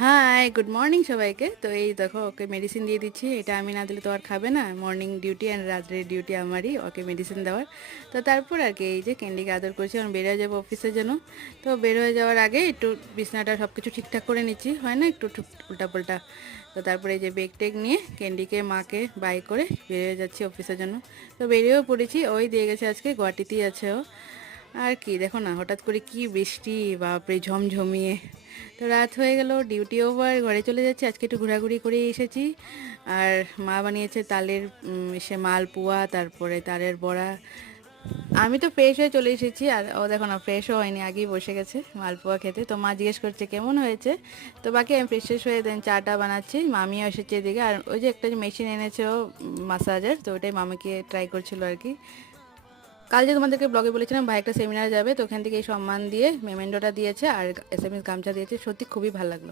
High, good morning সবাইকে। তো এই দেখো ওকে মেডিসিন দিয়ে দিচ্ছি। এটা আমি না দিলে তো আর খাবে না। মর্নিং ডিউটি অ্যান্ড রাত্রের ডিউটি আমারই ওকে মেডিসিন দেওয়ার। তো তারপর আর কি এই যে ক্যান্ডিকে আদর করছি, আমি বের হয়ে যাবো অফিসের জন্য। তো বের হয়ে যাওয়ার আগে একটু বিছনাটা সব কিছু ঠিকঠাক করে নিচ্ছি, হয় না একটু উল্টা পাল্টা। তো তারপরে এই যে বেগ টেগ নিয়ে ক্যান্ডিকে মাকে বাই করে বেরিয়ে যাচ্ছি অফিসের জন্য। তো বেরিয়েও পড়েছি, ওই দিয়ে গেছে আজকে, গুয়াহাটিতেই আছে ও। আর কি দেখো না, হঠাৎ করে কি বৃষ্টি, বাপরে ঝমঝমিয়ে। তো রাত হয়ে গেল, ডিউটি ওভার, ঘরে চলে যাচ্ছি। আজকে একটু ঘোরাঘুরি করে এসেছি। আর মা বানিয়েছে তালের সে মালপোয়া, তারপরে তালের বড়া। আমি তো ফ্রেশ হয়ে চলে এসেছি, আর ও দেখো না ফ্রেশও হয়নি, আগেই বসে গেছে মালপোয়া খেতে। তো মা জিজ্ঞেস করছে কেমন হয়েছে। তো বাকি আমি ফ্রেশ ফ্রেশ হয়ে দেন চাটা বানাচ্ছি, মামিও এসেছে এদিকে। আর ওই যে একটা যে মেশিন এনেছে ও মাসাজের, তো ওটাই মামিকে ট্রাই করছিল আর কি। কাল যে তোমাদেরকে ব্লগে বলেছিলাম ভাই একটা সেমিনারে যাবে, তো ওখান থেকে এই সম্মান দিয়ে মেমেন্ডোটা দিয়েছে আর SMS গামছা দিয়েছে, সত্যি খুবই ভালো লাগলো।